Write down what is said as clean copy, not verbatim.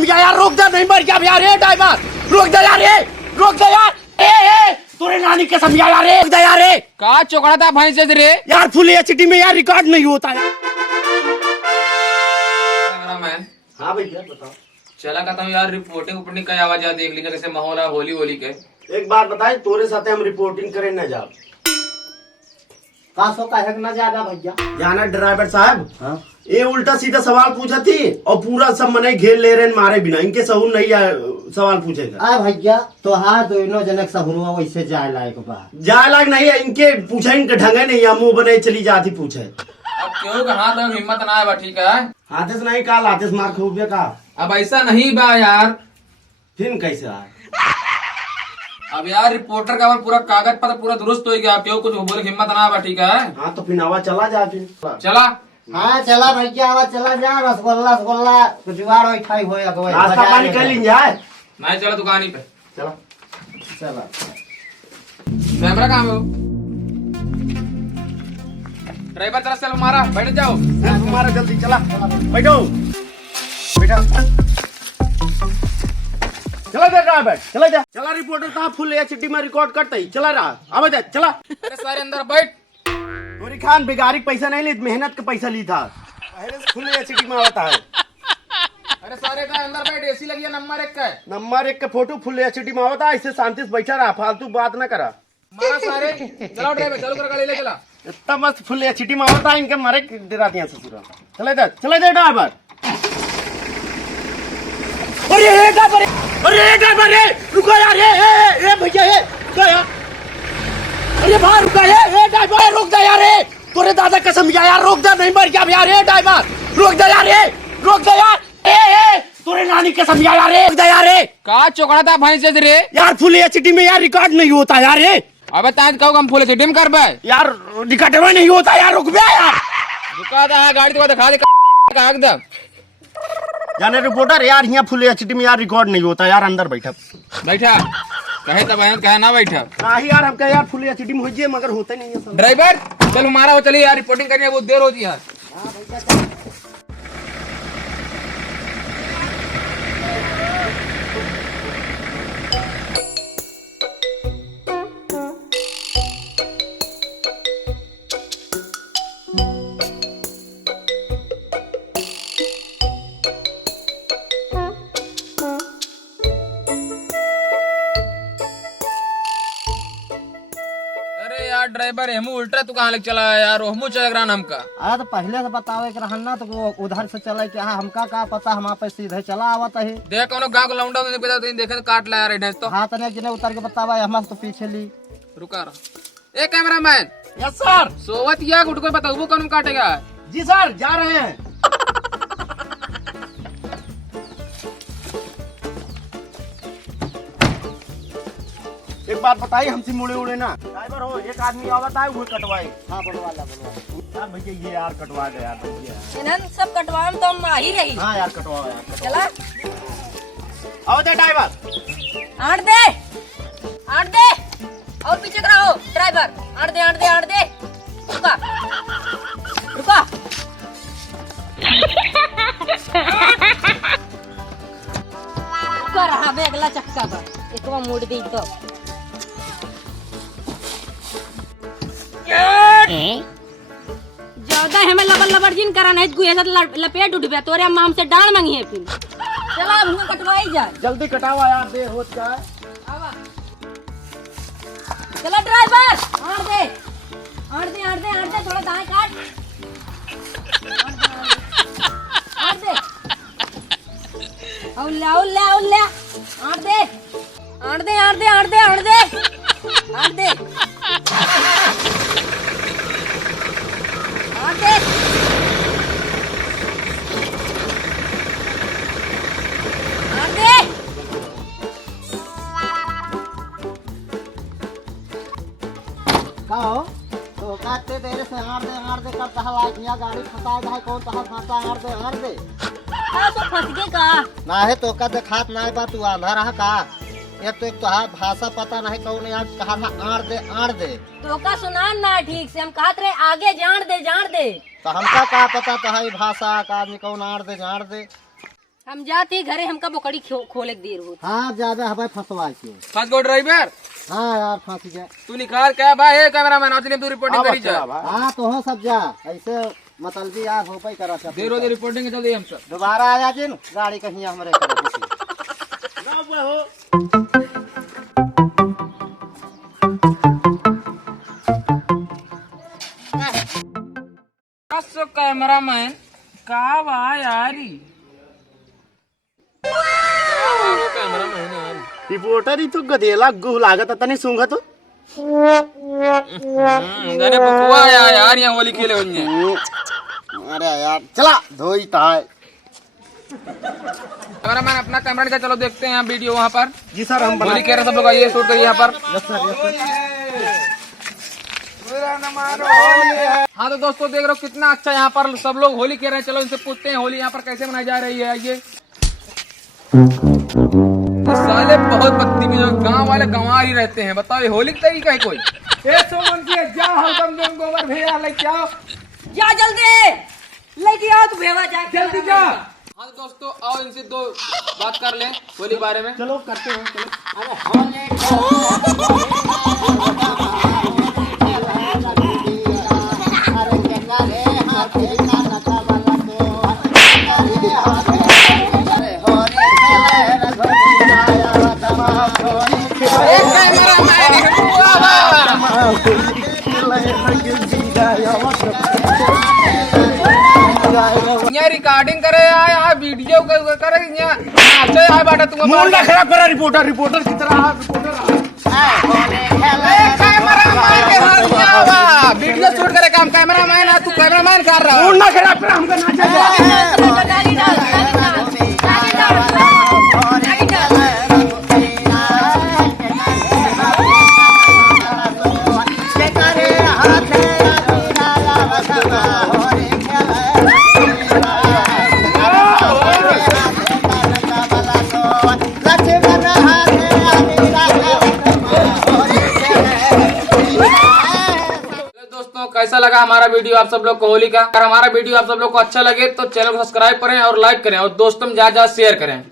समझा यार, रोक दे, नहीं मर गया यार, ये ड्राइवर रोक दे यार, ये रोक दे यार, ए तोरे नानी के समझा यार, रोक दे यार, ये का चौकड़ा था भाई से रे यार, फुल एचडी में यार रिकॉर्ड नहीं होता है। कैमरामैन, हाँ भैया बताओ। चला कहता हूँ यार, रिपोर्टिंग उपटिंग का आवाज देख लीजिए कैसे माहौल है होली होली के। एक बात बताए, तोरे साथ हम रिपोर्टिंग करें न जा का है न ज्यादा भैया जाना ड्राइवर साहब। हाँ? ये उल्टा सीधा सवाल पूछा थी और पूरा सब मने घेर ले रहे मारे बिना, इनके सहूर नहीं सवाल पूछेगा। आ भैया तो हाँ दोनों जनक सहरुआ वैसे जाए लायक बा, जाए लायक नहीं है, इनके पूछे, इनके ढंगे नहीं है, मुंह बने चली जाती पूछे। अब क्यों कहा तो हिम्मत ना है, ठीक है हाथे से नहीं कहा, लाते से मार खूबिया का। अब ऐसा नहीं बा यार, फिर कैसे आए? अब यार रिपोर्टर का पूरा कागज पत्र पूरा दुरुस्त हो गया, क्यों कुछ बोले हिम्मत ना है, ठीक है। हाँ तो फिर हवा चला जा, फिर चला। हाँ चला भैया आवा चला जा, रसगुल्ला रसगुल्ला जुगाड़ बैठाई हो नाश्ता पानी कर लीजिए जाए। नहीं चला दुकानी पे, चला चला। कैमरा कहाँ है? ड्राइवर तरफ से मारा, बैठ जाओ। तुम्हारा जल्दी चला, बैठो बैठा, चला जा ड्राइवर, चला जा, चला रिपोर्टर कहाँ फुल एचडी में रिकॉर्ड करता ही चला रहा, अब जा चला। अरे सारे अंदर बैठ। गोरी खान बेगारी पैसा नहीं ली, मेहनत का पैसा ली था, पहले से फुल एचडी में आता है। अरे सारे का अंदर बैठ, एसी लगी है नंबर 1 का है। नंबर 1 का फोटो फुल एचडी में होता है, इससे शांति से बैठा रहा, फालतू बात ना करा। मारा सारे, चलो ड्राइवर चालू कर गाड़ी ले चला। इतना मस्त फुल एचडी में होता है, इनके मारे डरा दिया ससुरा। चले जा ड्राइवर। अरे ड्राइवर, अरे ड्राइवर, रुको यार, ये भैया, ये रुको यार, अरे बाहर रुका, ये ड्राइवर रोक दे यार, ये तोरे दादा कसम यार, रोक दे, नहीं मर गया यार, ये ड्राइवर रोक दे यार, ये रोक दे यार, ए तोरे नानी कसम यार, रोक दे यार, ये का चौकड़ा था भाई से रे यार, फुल एचडी में यार रिकॉर्ड नहीं होता यार, ये अबे ताज कहो हम फुल सिटीम कर बे यार, रिकॉर्ड नहीं होता यार, रुक बे यार, रुका था गाड़ी तो दिखा दे एकदम। जाने रिपोर्टर यार, यहाँ फुल एचडी में यार रिकॉर्ड नहीं होता यार, अंदर बैठा बैठा कहे तब कहे ना बैठा नहीं यार, हम कहे यार फुल एचडी में हो जाए, मगर होता नहीं है। ड्राइवर चल हमारा हो, चलिए यार रिपोर्टिंग करनी है, बहुत देर होती है। यार ड्राइवर हमू उल्टा तू कहाँ लेके चला है यार, हमू चल रहा हमका। अरे तो पहले से बतावे के रहना तो वो उधर से चले के हाँ, हमका का पता, हम पे सीधे चला आवत है। देख कौन गांव को लौंडा नहीं पता, तो देखे काट लाया रे तो हाँ तने जिन्हें उतर के बतावा, हम तो पीछे ली। रुका रहा। ए कैमरामैन, यस सर। सोवत या गुट को बताओ वो कौन काटेगा? जी सर, जा रहे हैं। एक बात बताइए, हमसे मुड़े उड़े ना, ड्राइवर हो, एक आदमी आवता है वो कटवाए। हाँ बोलवा यार भैया, ये यार कटवा दे यार भैया। इन्हन सब कटवाम तो हम आ ही रही। हाँ यार कटवाओ यार, चला आओ दे ड्राइवर। आड़ दे और पीछे कराओ ड्राइवर, आड़ दे रुका रुका। रुका रहा बे अगला चक्का पर, एक बार मोड़ दी तो ज्यादा हमें लबर जिन करा नहीं गुए लपेट उठ गया तोरे अम्मा हमसे डांड मांगी है फिर। चला मुंह कटवाई जाए, जल्दी कटावा यार, देर हो जाए। आवा चला ड्राइवर, आड़ दे थोड़ा दाएं काट, आड़ दे औले आड़ दे कहो तो काटते तेरे से आड़ दे कर तहला किया, गाड़ी फंसा जाए कौन तहल फंसा आड़ दे तो फंस गए का ना है तो का देखात ना है बा, तू आंधा रहा का। एक तो हाँ भाषा पता नहीं कौन यार कहा था आड़ दे तो का सुनान ना ठीक से, हम कहत रहे आगे जान दे तो हमका का पता तो है भाषा का आदमी कौन आड़ दे। हम जाते घरे हमका बोकड़ी खोले के देर हो। हाँ ज्यादा हमें फंसवा के। फंस गो ड्राइवर। हाँ यार फंस गया। तू निकाल क्या भाई कैमरामैन आज तू रिपोर्टिंग करी जा। हाँ तो हो सब जा ऐसे मतलब यार हो पाई करा सब। देर हो रिपोर्टिंग चल दी हम सब। दोबारा आया जिन गाड़ी कहीं हमारे कैमरामैन का बा यारी कैमरामैन यार रिपोर्टर ही तो गधेला गुह लागत तनी सूंघ तो अरे बकुआ यार यहाँ होली खेले हुए। अरे यार चला धोई ताय। कैमरामैन अपना कैमरा निकाल चलो देखते हैं यहाँ वीडियो वहाँ पर। जी सर हम होली कह रहे सब लोग आइए शूट करिए यहाँ पर। हाँ तो दोस्तों देख रहे हो कितना अच्छा यहाँ पर सब लोग होली कह रहे हैं। चलो इनसे पूछते हैं होली यहाँ पर कैसे मनाई जा रही है। ये साले बहुत बदतमीज गांव वाले गंवार ही रहते हैं। बताओ ये होली की तरीका है कोई। सोमन की जाओ हम गोबर भेजा लेके आओ। जा जल्दी लेके आओ तू भेवा जा जल्दी जा। हाँ तो दोस्तों आओ इनसे दो बात कर लें होली के बारे में। चलो करते हैं चलो। रिकॉर्डिंग करे यहाँ वीडियो करे यहाँ नाचे यहाँ बैठा तुम मुंडा खराब करा रिपोर्टर रिपोर्टर की तरह वीडियो शूट करे काम कैमरामैन है तू कैमरामैन कर रहा है। मुंडा खराब करा हमका नाचा कैसा लगा हमारा वीडियो आप सब लोग को होली का। अगर हमारा वीडियो आप सब लोग को अच्छा लगे तो चैनल को सब्सक्राइब करें और लाइक करें और दोस्तों में ज्यादा शेयर करें।